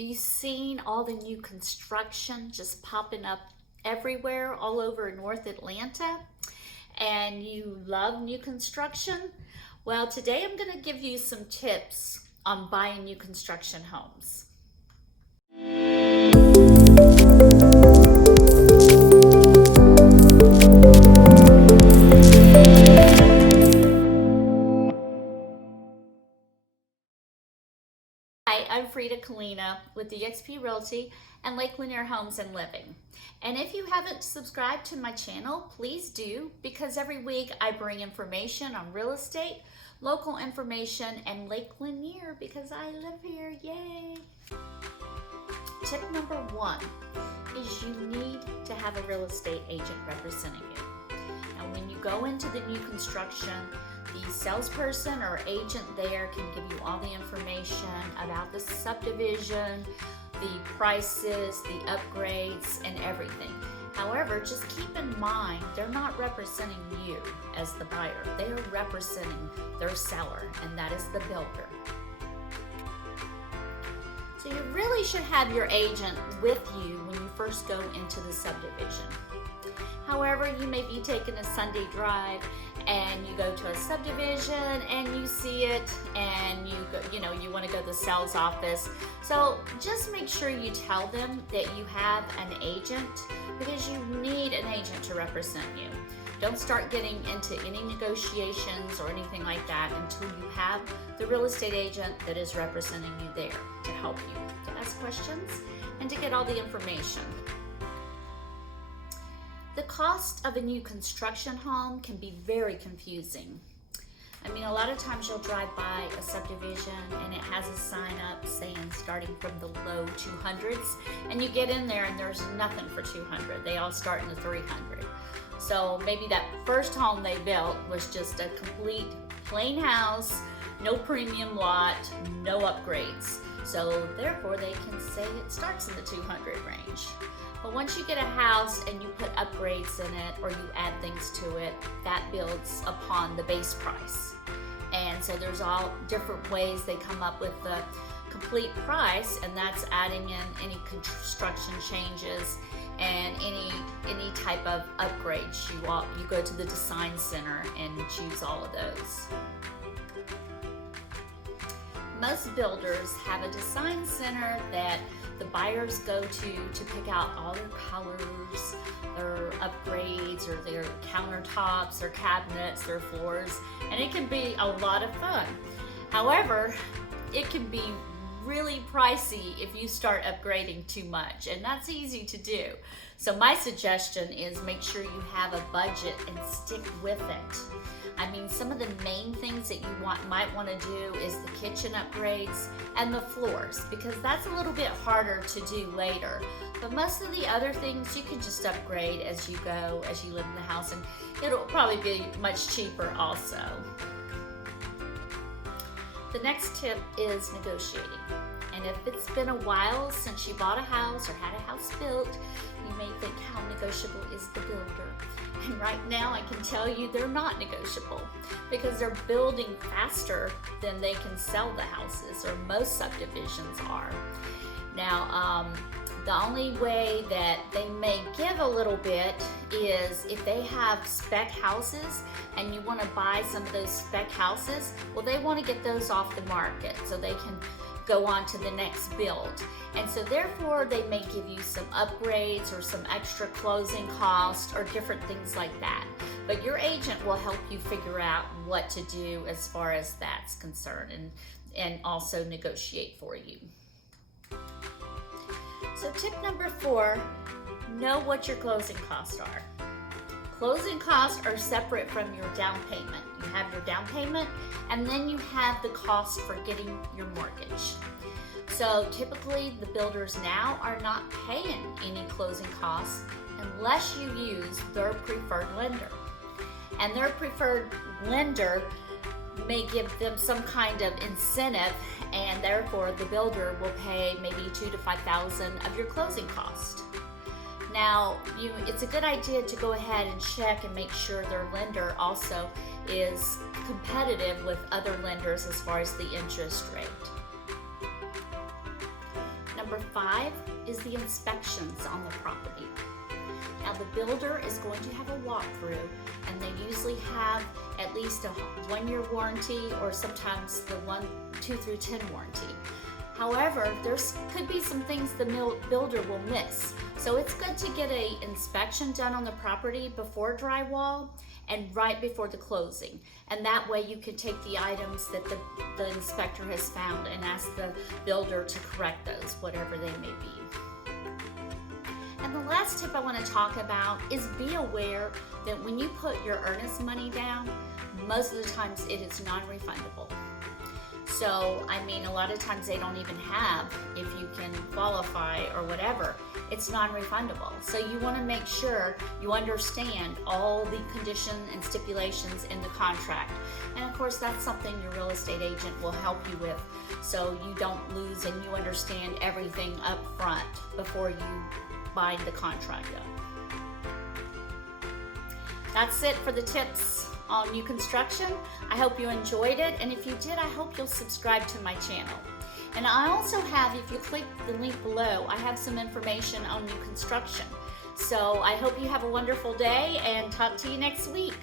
you seen all the new construction just popping up everywhere all over North Atlanta? And you love new construction? Well, today I'm going to give you some tips on buying new construction homes. Hi, I'm Frida Kalina with eXp Realty and Lake Lanier Homes and Living. And if you haven't subscribed to my channel, please do, because every week I bring information on real estate, local information, and Lake Lanier because I live here, yay! Tip number 1 is you need to have a real estate agent representing you. Now when you go into the new construction, the salesperson or agent there can give you all the information about the subdivision, the prices, the upgrades, and everything. However, just keep in mind, they're not representing you as the buyer. They are representing their seller, and that is the builder. So you really should have your agent with you when you first go into the subdivision. However, you may be taking a Sunday drive and you go to a subdivision and you see it and you want to go to the sales office. So just make sure you tell them that you have an agent, because you need an agent to represent you. Don't start getting into any negotiations or anything like that until you have the real estate agent that is representing you there to help you, to ask questions and to get all the information. The cost of a new construction home can be very confusing. I mean, a lot of times you'll drive by a subdivision and it has a sign up saying starting from the low 200s, and you get in there and there's nothing for 200. They all start in the 300. So maybe that first home they built was just a complete plain house, no premium lot, no upgrades. So therefore they can say it starts in the 200 range. But once you get a house and you put upgrades in it or you add things to it, that builds upon the base price. And so there's all different ways they come up with the complete price, and that's adding in any construction changes and any type of upgrades. You go to the design center and choose all of those. Most builders have a design center that the buyers go to pick out all their colors, their upgrades, or their countertops, their cabinets, their floors, and it can be a lot of fun. However, it can be really pricey if you start upgrading too much, and that's easy to do. So my suggestion is make sure you have a budget and stick with it. I mean, some of the main things that you might want to do is the kitchen upgrades and the floors, because that's a little bit harder to do later. But most of the other things you can just upgrade as you go, as you live in the house, and it'll probably be much cheaper also. The next tip is negotiating. And if it's been a while since you bought a house or had a house built, you may think, how negotiable is the builder? And right now I can tell you they're not negotiable, because they're building faster than they can sell the houses, or most subdivisions are. Now, the only way that they may give a little bit is if they have spec houses and you want to buy some of those spec houses, well, they want to get those off the market so they can go on to the next build. And so therefore they may give you some upgrades or some extra closing costs or different things like that. But your agent will help you figure out what to do as far as that's concerned, and also negotiate for you. So tip number 4, know what your closing costs are. Closing costs are separate from your down payment. You have your down payment, and then you have the cost for getting your mortgage. So typically the builders now are not paying any closing costs unless you use their preferred lender. And their preferred lender may give them some kind of incentive, and therefore the builder will pay maybe $2,000 to $5,000 of your closing cost. Now, it's a good idea to go ahead and check and make sure their lender also is competitive with other lenders as far as the interest rate. number 5 is the inspections on the property. Now the builder is going to have a walkthrough, and they usually have at least a 1-year warranty, or sometimes the 2 through 10 warranty. However, could be some things the builder will miss. So it's good to get an inspection done on the property before drywall and right before the closing. And that way you can take the items that the inspector has found and ask the builder to correct those, whatever they may be. And the last tip I want to talk about is be aware that when you put your earnest money down, most of the times it is non-refundable. So, I mean, a lot of times they don't even have, if you can qualify or whatever, it's non-refundable. So you want to make sure you understand all the conditions and stipulations in the contract. And of course, that's something your real estate agent will help you with, so you don't lose and you understand everything up front before you bind the contract up. That's it for the tips on new construction. I hope you enjoyed it, and if you did, I hope you'll subscribe to my channel. And I also have, if you click the link below, I have some information on new construction. So I hope you have a wonderful day, and talk to you next week.